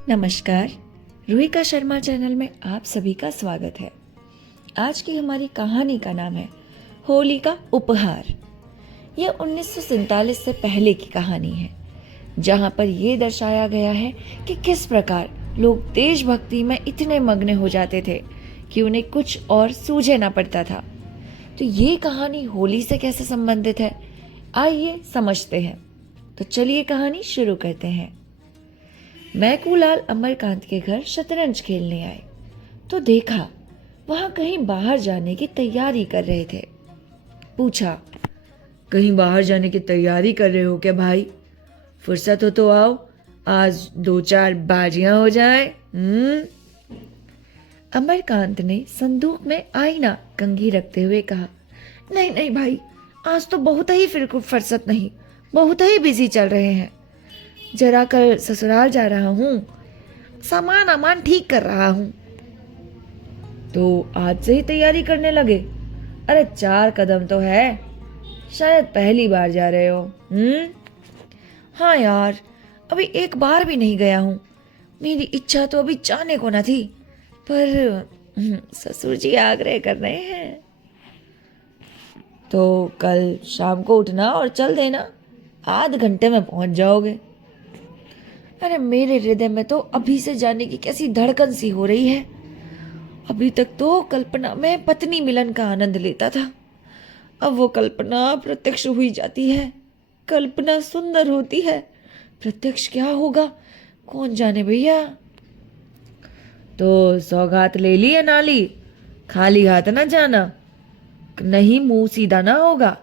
नमस्कार। रुहिका शर्मा चैनल में आप सभी का स्वागत है। आज की हमारी कहानी का नाम है होली का उपहार। यह 1947 से पहले की कहानी है, जहां पर यह दर्शाया गया है कि किस प्रकार लोग देशभक्ति में इतने मग्न हो जाते थे कि उन्हें कुछ और सूझे ना पड़ता था। तो ये कहानी होली से कैसे संबंधित है, आइए समझते हैं। तो चलिए कहानी शुरू करते हैं। मैकूलाल अमरकांत के घर शतरंज खेलने आए तो देखा वहां कहीं बाहर जाने की तैयारी कर रहे थे। पूछा, कहीं बाहर जाने की तैयारी कर रहे हो क्या भाई? फुर्सत हो तो आओ, आज 2-4 बाजियां हो जाए। अमरकांत ने संदूक में आईना कंघी रखते हुए कहा, नहीं नहीं भाई, आज तो बहुत ही फुर्सत नहीं, बहुत ही बिजी चल रहे हैं। जरा कल ससुराल जा रहा हूँ, सामान ठीक कर रहा हूँ। तो आज से ही तैयारी करने लगे? अरे 4 कदम तो है, शायद पहली बार जा रहे हो। हाँ यार, अभी एक बार भी नहीं गया हूँ। मेरी इच्छा तो अभी जाने को न थी, पर ससुर जी आग्रह कर रहे हैं। तो कल शाम को उठना और चल देना, आध घंटे में पहुंच जाओगे। अरे मेरे हृदय में तो अभी से जाने की कैसी धड़कन सी हो रही है। अभी तक तो कल्पना में पत्नी मिलन का आनंद लेता था, अब वो कल्पना प्रत्यक्ष हुई जाती है। कल्पना सुंदर होती है, प्रत्यक्ष क्या होगा कौन जाने भैया। तो सौगात ले ली या ना ली? खाली हाथ ना जाना, नहीं मुंह सीधा ना होगा।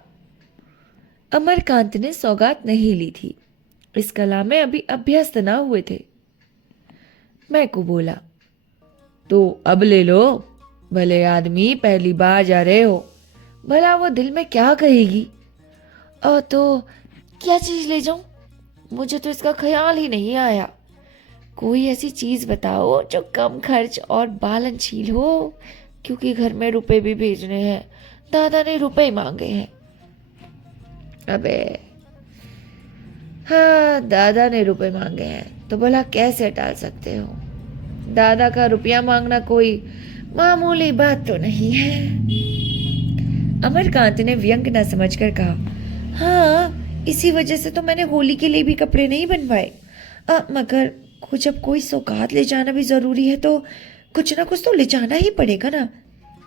अमरकांत ने सौगात नहीं ली थी, इस कला में अभी अभ्यस्त ना हुए थे। मैं को बोला, तो अब ले लो, भले आदमी पहली बार जा रहे हो, भला वो दिल में क्या कहेगी। तो क्या चीज ले जाऊं? मुझे तो इसका ख्याल ही नहीं आया। कोई ऐसी चीज बताओ जो कम खर्च और बालनशील हो, क्योंकि घर में रुपए भी भेजने हैं, दादा ने रुपए मांगे हैं। अबे हाँ, दादा ने रुपए मांगे हैं तो भला कैसे टाल सकते हो? दादा का रुपया मांगना कोई मामूली बात तो नहीं है। अमरकांत ने व्यंग न समझकर कहा, हाँ इसी वजह से तो मैंने होली के लिए भी कपड़े नहीं बनवाए। मगर जब कोई सौगात ले जाना भी जरूरी है तो कुछ ना कुछ तो ले जाना ही पड़ेगा ना।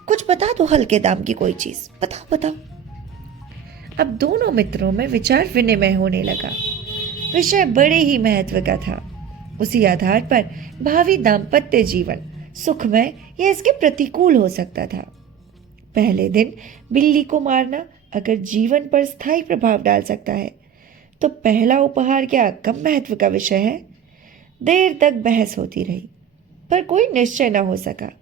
कुछ बता दो, हल्के दाम की कोई चीज बताओ बताओ। अब दोनों मित्रों में विचार विनिमय होने लगा। विषय बड़े ही महत्व का था। उसी आधार पर भावी दाम्पत्य जीवन सुखमय या इसके प्रतिकूल हो सकता था। पहले दिन बिल्ली को मारना अगर जीवन पर स्थायी प्रभाव डाल सकता है, तो पहला उपहार क्या कम महत्व का विषय है? देर तक बहस होती रही, पर कोई निश्चय न हो सका।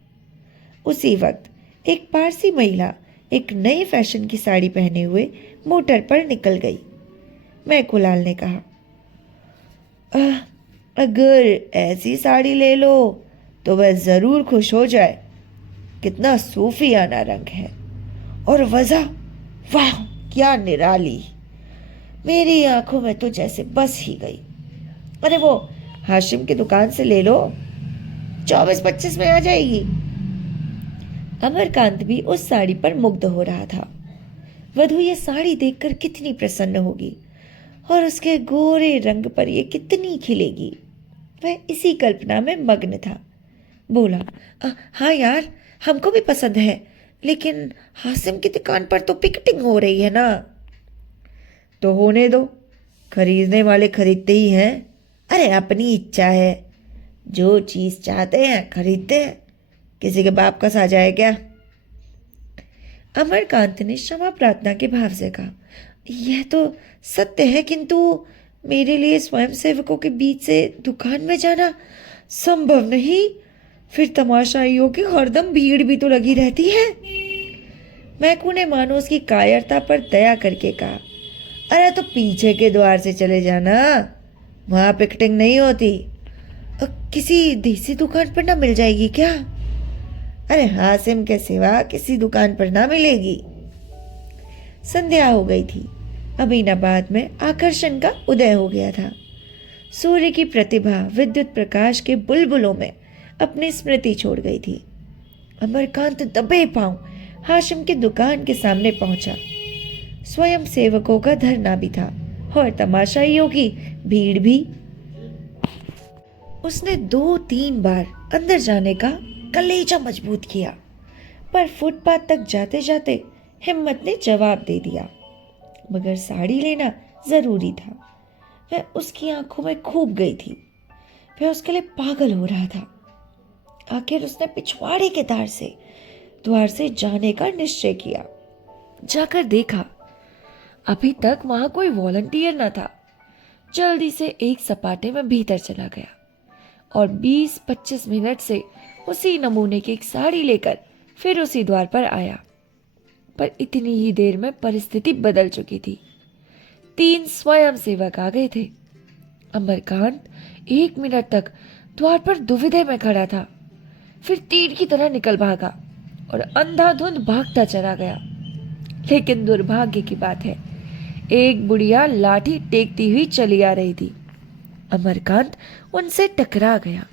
उसी वक्त एक पारसी महिला एक नए फैशन की साड़ी पहने हुए मोटर पर निकल गई। मैकूलाल ने कहा, अगर ऐसी साड़ी ले लो तो वह जरूर खुश हो जाए। कितना सूफियाना रंग है, और वजह, वाह क्या निराली। मेरी आंखों में तो जैसे बस ही गई। अरे वो हाशिम की दुकान से ले लो, 24-25 में आ जाएगी। अमरकांत भी उस साड़ी पर मुग्ध हो रहा था। वधु ये साड़ी देखकर कितनी प्रसन्न होगी और उसके गोरे रंग पर ये कितनी खिलेगी। वह इसी कल्पना में मग्न था। बोला, हाँ यार, हमको भी पसंद है, लेकिन हासिम की दुकान पर तो पिकटिंग हो रही है ना। तो होने दो, खरीदने वाले खरीदते ही हैं। अरे अपनी इच्छा है, जो चीज चाहते हैं खरीदते हैं, किसी के बाप का साजा है क्या? अमरकांत ने क्षमा प्रार्थना के भाव से कहा, यह तो सत्य है, किंतु मेरे लिए स्वयंसेवकों के बीच से दुकान में जाना संभव नहीं। फिर तमाशाइयों की हरदम भीड़ भी तो लगी रहती है। मैकू ने मानो उसकी कायरता पर दया करके कहा, अरे तो पीछे के द्वार से चले जाना, वहां पिकटिंग नहीं होती। किसी देसी दुकान पर ना मिल जाएगी क्या? अरे हासिम के सिवा किसी दुकान पर ना मिलेगी। संध्या हो गई थी। अमीनाबाद में आकर्षण का उदय हो गया था। सूर्य की प्रतिभा विद्युत प्रकाश के बुलबुलों में अपनी स्मृति छोड़ गई थी। अमरकांत दबे पांव हाशिम की दुकान के सामने पहुंचा। स्वयं सेवकों का धरना भी था और तमाशाइयों की भीड़ भी। उसने 2-3 बार अंदर जाने का कलेजा मजबूत किया, पर फुटपाथ तक जाते जाते हिम्मत ने जवाब दे दिया। मगर साड़ी लेना जरूरी था। वह उसकी आंखों में खूब गई थी। वह उसके लिए पागल हो रहा था। आखिर उसने पिछवाड़े के द्वार से जाने का निश्चय किया। जाकर देखा, अभी तक वहां कोई वॉलंटियर न था। जल्दी से एक सपाटे में भीतर चला गया और 20-25 मिनट से उसी नमूने की एक साड़ी लेकर फिर उसी द्वार पर आया। पर इतनी ही देर में परिस्थिति बदल चुकी थी। 3 स्वयं सेवक आ गए थे। अमरकांत 1 मिनट तक द्वार पर दुविधा में खड़ा था, फिर तीर की तरह निकल भागा और अंधाधुंध भागता चला गया। लेकिन दुर्भाग्य की बात है, एक बुढ़िया लाठी टेकती हुई चली आ रही थी। अमरकांत उनसे टकरा गया।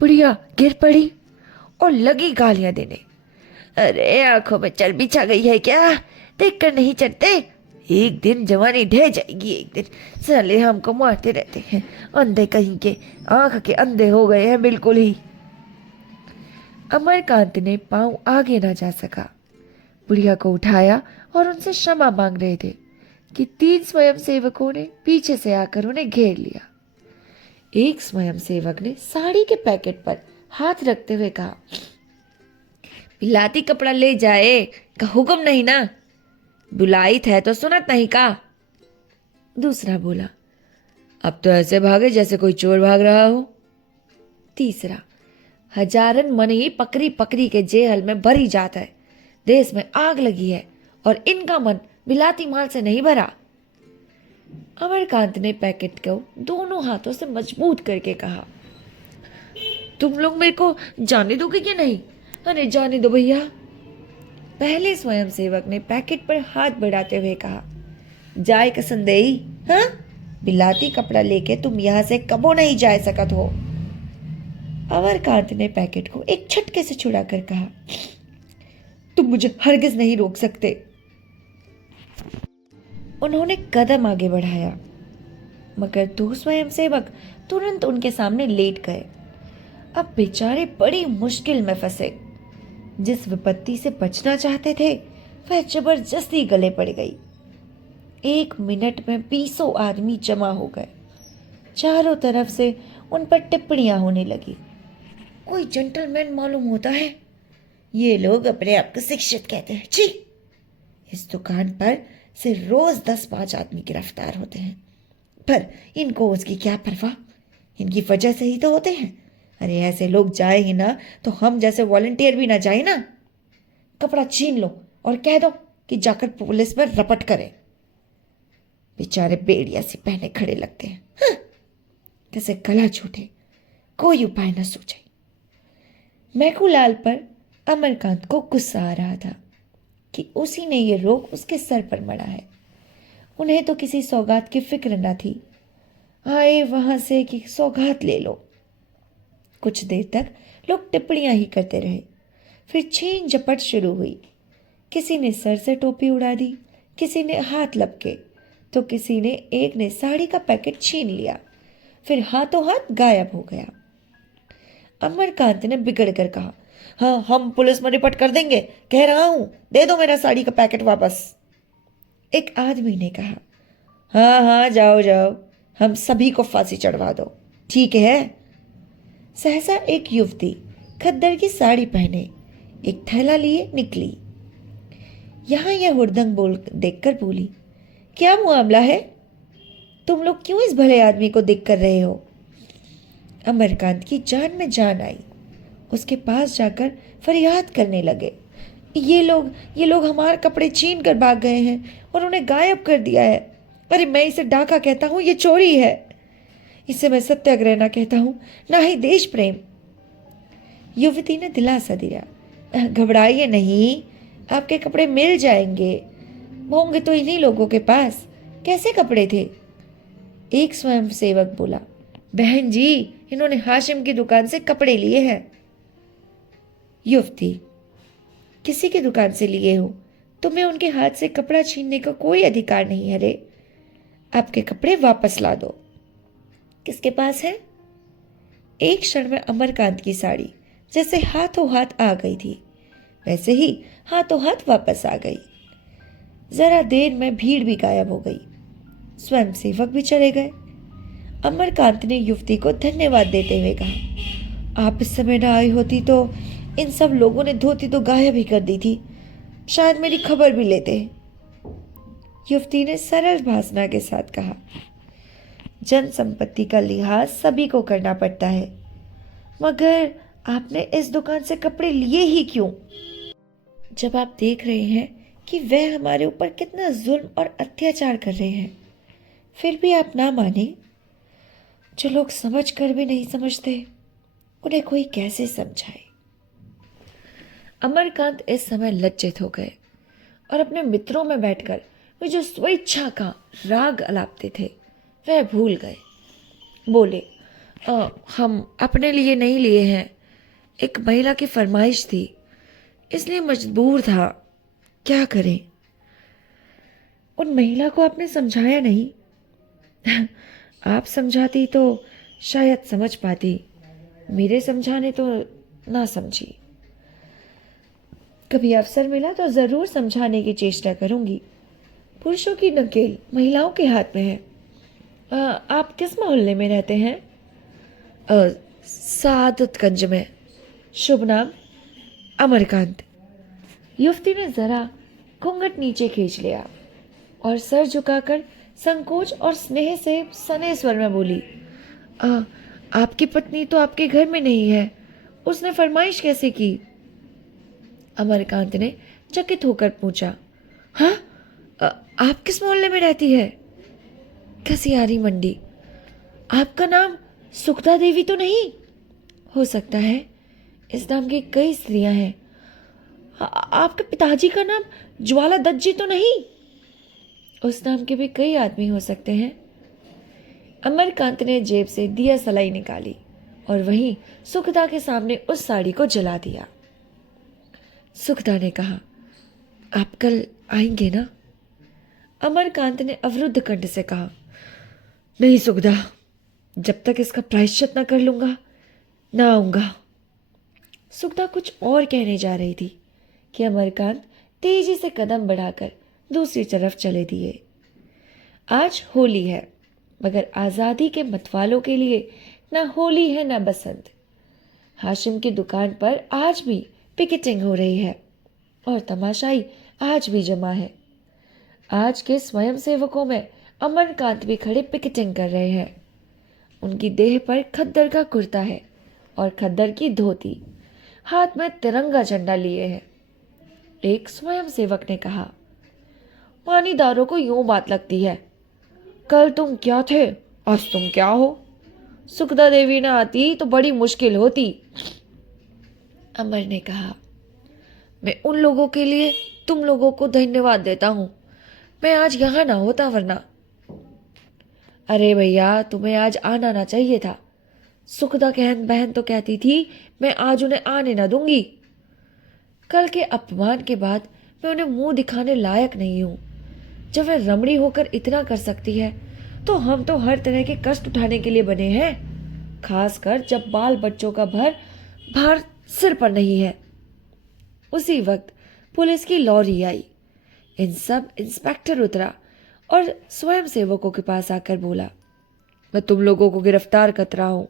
बुढ़िया गिर पड़ी और लगी गालियां देने। अरे आंखों में चर्बी छा गई है क्या? देखकर नहीं चलते? एक दिन जवानी ढह जाएगी, एक दिन। साले हमको मारते रहते हैं, अंधे कहीं के, आंख के अंधे हो गए हैं बिल्कुल ही। अमरकांत ने पांव आगे ना जा सका। बुढ़िया को उठाया और उनसे क्षमा मांग रहे थे कि 3 स्वयं सेवकों ने पीछे से आकर उन्हें घेर लिया। एक स्वयं सेवक ने साड़ी के पैकेट पर हाथ रखते हुए कहा, बिलाती कपड़ा ले जाए का हुक्म नहीं ना? बुलाई है तो सुनत नहीं का? दूसरा बोला, अब तो ऐसे भागे जैसे कोई चोर भाग रहा हो। तीसरा, हजारन मन ही पकड़ी पकड़ी के जेल में भरी जाता है। देश में आग लगी है और इनका मन बिलाती माल से नहीं भरा। अमरकांत ने पैकेट को दोनों हाथों से मजबूत करके कहा, तुम लोग मेरे को जाने दोगे कि नहीं? अरे जाने दो भैया। पहले स्वयं सेवक ने पैकेट पर हाथ बढ़ाते हुए कहा, जाए कसंदेही, हाँ? बिलाती कपड़ा लेके तुम यहां से कबो नहीं जा सकत हो। अमरकांत ने पैकेट को एक झटके से छुड़ाकर कहा, तुम मुझे हरगिज नहीं रोक सकते। उन्होंने कदम आगे बढ़ाया, मगर 2 स्वयंसेवक तुरंत उनके सामने लेट गए। अब बेचारे बड़ी मुश्किल में फंसे। जिस विपत्ति से बचना चाहते थे वह जबरदस्ती गले पड़ गई। 1 मिनट में 20 आदमी जमा हो गए। चारों तरफ से उन पर टिप्पणियां होने लगी। कोई जेंटलमैन मालूम होता है? ये लोग अपने आप को शिक्षित कहते हैं। छी! इस दुकान पर से रोज 10-5 आदमी गिरफ्तार होते हैं, पर इनको उसकी क्या परवाह? इनकी वजह से ही तो होते हैं। अरे ऐसे लोग जाए ही ना तो हम जैसे वॉलंटियर भी ना जाए ना। कपड़ा छीन लो और कह दो कि जाकर पुलिस पर रपट करें। बेचारे बेड़िया सी पहने खड़े लगते हैं। हाँ, कैसे गला छूटे, कोई उपाय न सूझे। मैकूलाल पर अमरकांत को गुस्सा आ रहा था कि उसी ने ये रोग उसके सर पर मड़ा है। उन्हें तो किसी सौगात की फिक्र न थी। आए वहां से कि सौगात ले लो। कुछ देर तक लोग टिप्पणियां ही करते रहे। फिर छीन झपट शुरू हुई। किसी ने सर से टोपी उड़ा दी, किसी ने हाथ लपके, तो किसी ने एक ने साड़ी का पैकेट छीन लिया, फिर हाथों हाथ गायब हो गया। अमरकांत ने बिगड़ कर कहा, हाँ हम पुलिस में रिपोर्ट कर देंगे, कह रहा हूं, दे दो मेरा साड़ी का पैकेट वापस। एक आदमी ने कहा, हाँ हाँ जाओ जाओ, हम सभी को फांसी चढ़वा दो, ठीक है। सहसा एक युवती खद्दर की साड़ी पहने एक थैला लिए निकली। यहां यह हुड़दंग बोल देखकर बोली, क्या मामला है? तुम लोग क्यों इस भले आदमी को देख कर रहे हो? अमरकांत की जान में जान आई। उसके पास जाकर फरियाद करने लगे, ये लोग हमारे कपड़े छीन कर भाग गए हैं और उन्हें गायब कर दिया है। अरे मैं इसे डाका कहता हूँ, ये चोरी है। इसे मैं सत्याग्रह ना कहता हूँ, ना ही देश प्रेम। युवती ने दिलासा दिया, घबराइए नहीं, आपके कपड़े मिल जाएंगे। होंगे तो इन्हीं लोगों के पास। कैसे कपड़े थे? एक स्वयंसेवक बोला, बहन जी, इन्होंने हाशिम की दुकान से कपड़े लिए हैं। युवती, किसी की दुकान से लिए हो? तुम्हें उनके हाथ से कपड़ा छीनने का कोई अधिकार नहीं है रे। आपके कपड़े वापस ला दो। किसके पास है? एक क्षण में अमरकांत की साड़ी जैसे हाथों हाथ आ गई थी, वैसे ही हाथों हाथ वापस आ गई। जरा देर में भीड़ भी गायब हो गई, स्वयंसेवक भी चले गए। अमरकांत ने युवती को धन्यवाद देते हुए कहा, आप इस समय ना आई होती तो इन सब लोगों ने धोती तो गायब ही कर दी थी, शायद मेरी खबर भी लेते। युवती ने सरल भाषा के साथ कहा, जन संपत्ति का लिहाज सभी को करना पड़ता है, मगर आपने इस दुकान से कपड़े लिए ही क्यों? जब आप देख रहे हैं कि वह हमारे ऊपर कितना जुल्म और अत्याचार कर रहे हैं, फिर भी आप ना माने। जो लोग समझ कर भी नहीं समझते, उन्हें कोई कैसे समझाए। अमरकांत इस समय लज्जित हो गए और अपने मित्रों में बैठकर वे जो स्वेच्छा का राग अलापते थे वह भूल गए। बोले, हम अपने लिए नहीं लिए हैं, एक महिला की फरमाइश थी, इसलिए मजबूर था, क्या करें। उन महिला को आपने समझाया नहीं? आप समझाती तो शायद समझ पाती, मेरे समझाने तो ना समझी। कभी अवसर मिला तो जरूर समझाने की चेष्टा करूंगी। पुरुषों की नकेल महिलाओं के हाथ में है। आप किस मोहल्ले में रहते हैं? सादतगंज में। शुभ नाम? अमरकांत। युवती ने जरा घूंघट नीचे खींच लिया और सर झुकाकर संकोच और स्नेह से सने स्वर में बोली, आपकी पत्नी तो आपके घर में नहीं है, उसने फरमाइश कैसे की? अमरकांत ने चकित होकर पूछा, हाँ, आप किस मोहल्ले में रहती है? कसियारी मंडी। आपका नाम सुखदा देवी तो नहीं? हो सकता है, इस नाम की कई स्त्रियां हैं। आपके पिताजी का नाम ज्वाला दत्त जी तो नहीं? उस नाम के भी कई आदमी हो सकते हैं। अमरकांत ने जेब से दिया सलाई निकाली और वहीं सुखदा के सामने उस साड़ी को जला दिया। सुखदा ने कहा, आप कल आएंगे ना? अमरकांत ने अवरुद्ध कंठ से कहा, नहीं सुखदा, जब तक इसका प्रायश्चित न कर लूंगा ना आऊंगा। सुखदा कुछ और कहने जा रही थी कि अमरकांत तेजी से कदम बढ़ाकर दूसरी तरफ चले दिए। आज होली है, मगर आज़ादी के मतवालों के लिए न होली है न बसंत। हाशिम की दुकान पर आज भी पिकेटिंग हो रही है और तमाशाई आज भी जमा है। आज के स्वयंसेवकों में अमरकांत भी खड़े पिकेटिंग कर रहे हैं। उनकी देह पर खद्दर का कुर्ता है और खद्दर की धोती, हाथ में तिरंगा झंडा लिए है। एक स्वयंसेवक ने कहा, पानीदारों को यूं बात लगती है, कल तुम क्या थे, आज तुम क्या हो। सुखदा देवी न आती तो बड़ी मुश्किल होती। अमर ने कहा, मैं उन लोगों के लिए तुम लोगों को धन्यवाद देता हूं, मैं आज यहां ना होता वरना। अरे भैया, तुम्हें आज आना ना चाहिए था। सुखदा बहन तो कहती थी, मैं आज उन्हें आने ना दूंगी। कल के अपमान के बाद मैं उन्हें मुंह दिखाने लायक नहीं हूं। जब वह रमणी होकर इतना कर सकती है तो हम तो हर तरह के कष्ट उठाने के लिए बने हैं, खासकर जब बाल बच्चों का भार सिर पर नहीं है। उसी वक्त पुलिस की लॉरी आई। इन सब इंस्पेक्टर उतरा और स्वयंसेवकों के पास आकर बोला, मैं तुम लोगों को गिरफ्तार कर रहा हूं।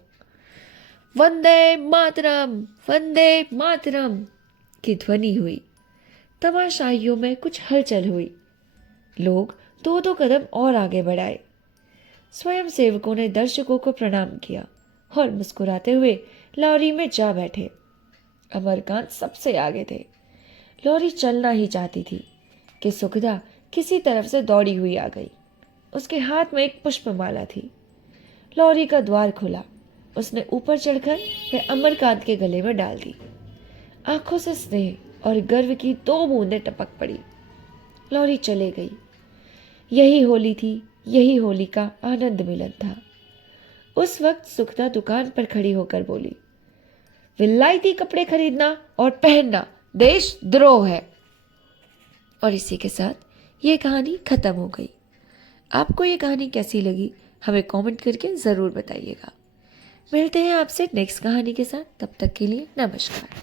वंदे मातरम, वंदे मातरम की ध्वनि हुई। तमाशाइयों में कुछ हलचल हुई। लोग दो दो कदम और आगे बढ़ाए। स्वयंसेवकों ने दर्शकों को प्रणाम किया और मुस्कुराते हुए लॉरी में जा बैठे। अमरकांत सबसे आगे थे। लॉरी चलना ही चाहती थी कि सुखदा किसी तरफ से दौड़ी हुई आ गई। उसके हाथ में एक पुष्पमाला थी। लॉरी का द्वार खुला। उसने ऊपर चढ़कर वह अमरकांत के गले में डाल दी। आंखों से स्नेह और गर्व की 2 बूंदें टपक पड़ी। लॉरी चले गई। यही होली थी यही होली का आनंद मिलन था। उस वक्त सुखना दुकान पर खड़ी होकर बोली, विलायती कपड़े खरीदना और पहनना देशद्रोह है। और इसी के साथ ये कहानी खत्म हो गई। आपको ये कहानी कैसी लगी हमें कमेंट करके ज़रूर बताइएगा। मिलते हैं आपसे नेक्स्ट कहानी के साथ, तब तक के लिए नमस्कार।